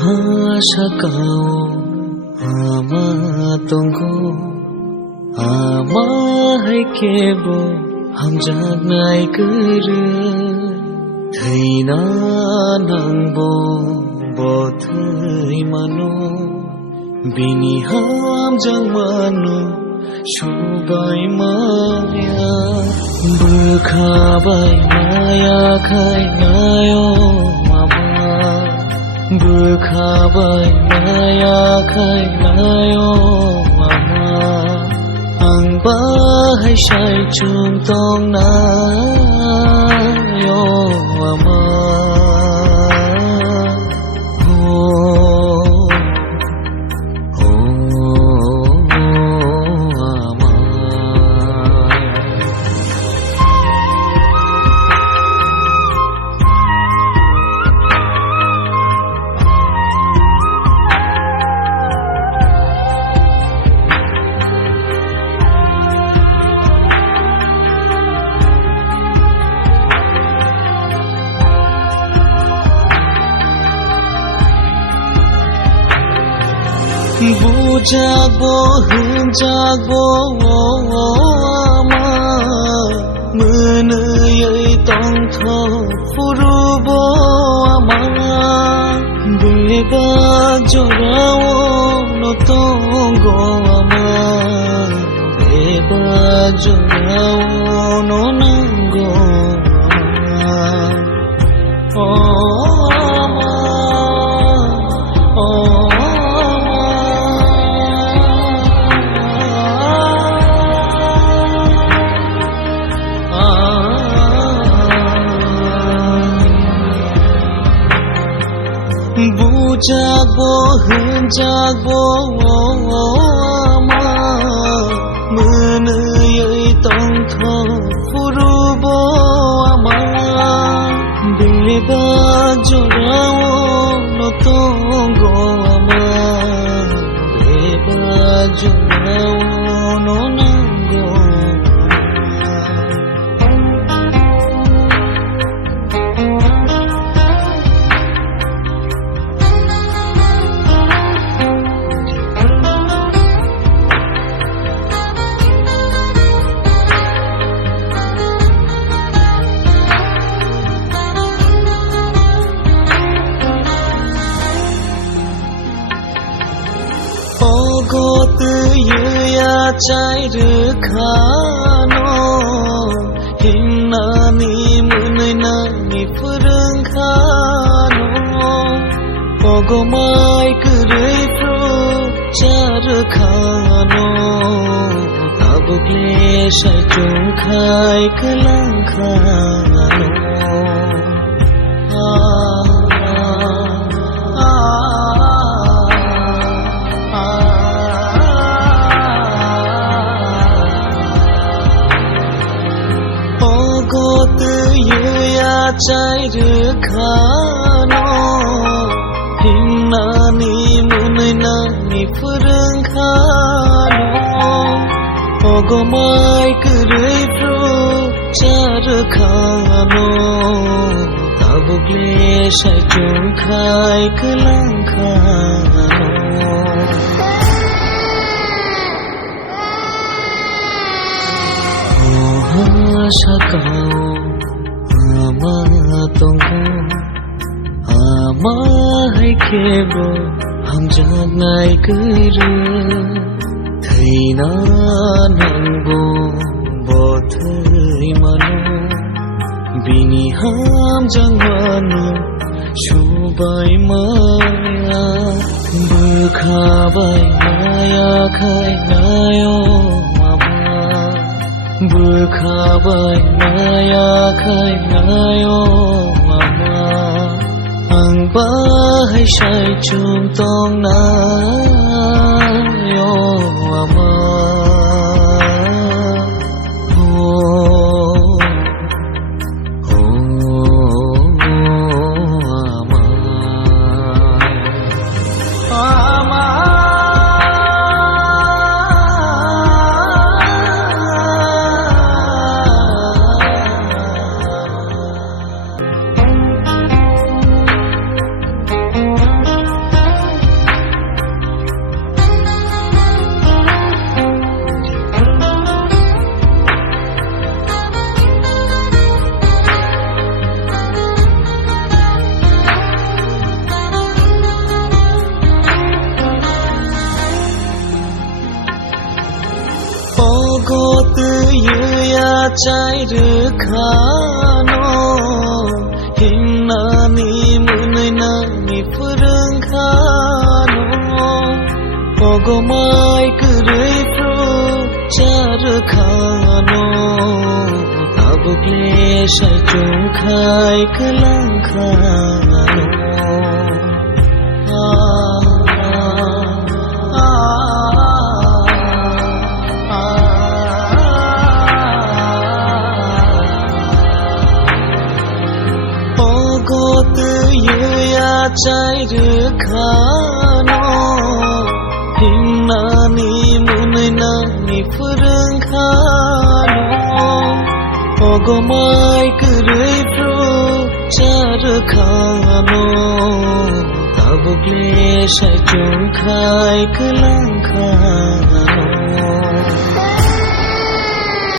sakao ama tonggo ama hai kebo hamjak nai kuru thaina nangbo bo thai mano bini hamjak mano shobai maya bukhabai maya khai nayo bukhabai maya khai nayo mama ang bahai sai chung tong nayo mama বুঝাবো হুজাবো আমা মনयै তংথ ফুরুবো আমা বেবা জোড়াও নতঙ্গো আমা বেবা জোড়াও ননঙ্গো আমা বুঝাবো হুজাবো আমা মনयै তংথ ফুরুবো আমা বেবা জোড়াও নতঙ্গো আমা বেবা জোড়াও ননঙ্গো গত ইয়া চাই রখানো হিন্নানি মুননানি ফুরংখানো অগমাই কरै প্রচার খানো তাবুকলে সাই চুংখাই কলংখানো চাই রখানো হিন্নানি মুননানি ফুরংখানো অগমাই কरै প্রচার খানো তাবুকলে সাই চুংখাই কলংখানো sakao ama tonggo ama hai kebo hamjak nai kuru thaina nangbo bo thai mano bini hamjak mano shobai maya bukhabai maya khai nayo bukhabai maya khai nayo mama ang bahai sai chung tong nayo mama Ogot ya chai rukhano Hinnani munna ni purung khano Ogomai kurui pro char khano Tabugle shai chung khai kalang khano Got ya chai rukhano Hinnani munna ni purung khano Ogomai kurui pro char khano Tabugle shai chung khai kalang khano